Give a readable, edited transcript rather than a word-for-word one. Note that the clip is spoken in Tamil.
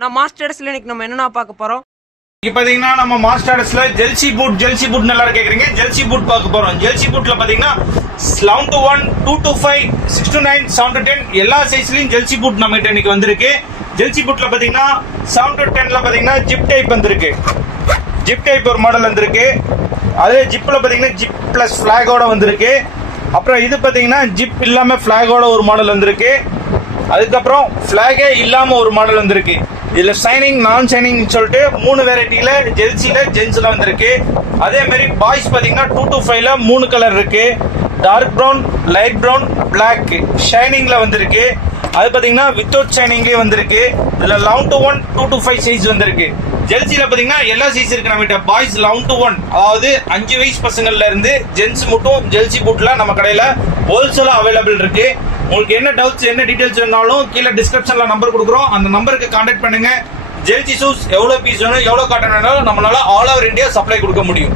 நான் மாஸ்டர்ஸ்ல இன்னைக்கு நம்ம என்னென்ன பார்க்க போறோம். இப்போ பாத்தீங்கன்னா நம்ம மாஸ்டர்ஸ்ல ஜெல்சி பூட் நல்லா கேக்குறீங்க. ஜெல்சி பூட் பார்க்க போறோம். ஜெல்சி பூட்ல பாத்தீங்கன்னா 11 to 1, 2 to 5, 6 to 9, 7 to 10 எல்லா சைஸ்லயும் ஜெல்சி பூட் நம்ம கிட்ட இன்னைக்கு வந்திருக்கு. ஜெல்சி பூட்ல பாத்தீங்கன்னா 7 to 10ல பாத்தீங்கன்னா ஜிப் டைப் வந்திருக்கு. ஜிப் டைப் ஒரு மாடல் வந்திருக்கு. அதே ஜிப்ல பாத்தீங்கன்னா ஜிப் பிளஸ் பிளாகோட வந்திருக்கு. அப்புறம் இது பாத்தீங்கன்னா ஜிப் இல்லாம பிளாகோட ஒரு மாடல் வந்திருக்கு. அதுக்கப்புறம் பிளாகே இல்லாம ஒரு மாடல் வந்திருக்கு. இதுல ஷைனிங் நான் ஷைனிங் சொல்லிட்டு 3 வெரைட்டில ஜெல்சில ஜென்ஸ்ல வந்திருக்கு. அதே மாதிரி பாய்ஸ் பாத்தீங்கன்னா 2 to 5ல 3 கலர் இருக்கு. Dark brown, light brown, black ஷைனிங்ல வந்திருக்கு. அது பாத்தீங்கன்னா வித்தவுட் ஷைனிங்லயே வந்திருக்கு. இதுல 11 to 1, 2 to 5 சைஸ் வந்திருக்கு. ஜெல்சில பாத்தீங்கன்னா எல்லா சைஸ் இருக்கு நம்ம கிட்ட. பாய்ஸ் 11 to 1 அதாவது 5 வயசு பசங்கள்ல இருந்து ஜென்ஸ் மட்டும் ஜெல்சி பூட்ல நம்ம கடையில ஹோல்சேலா அவைலபிள் இருக்கு. உங்களுக்கு என்ன டவுட்ஸ் என்ன டீடைல்ஸ் வேணாலும் கீழே டிஸ்கிரிப்ஷன்ல நம்பர் கொடுக்குறோம். அந்த நம்பருக்கு கான்டாக்ட் பண்ணுங்க. ஜெல்சி ஷூஸ் எவ்வளவு பீஸ் வேணும் எவ்வளவு காட்டன் வேணாலும் நம்மளால ஆல் ஓவர் இந்தியா சப்ளை கொடுக்க முடியும்.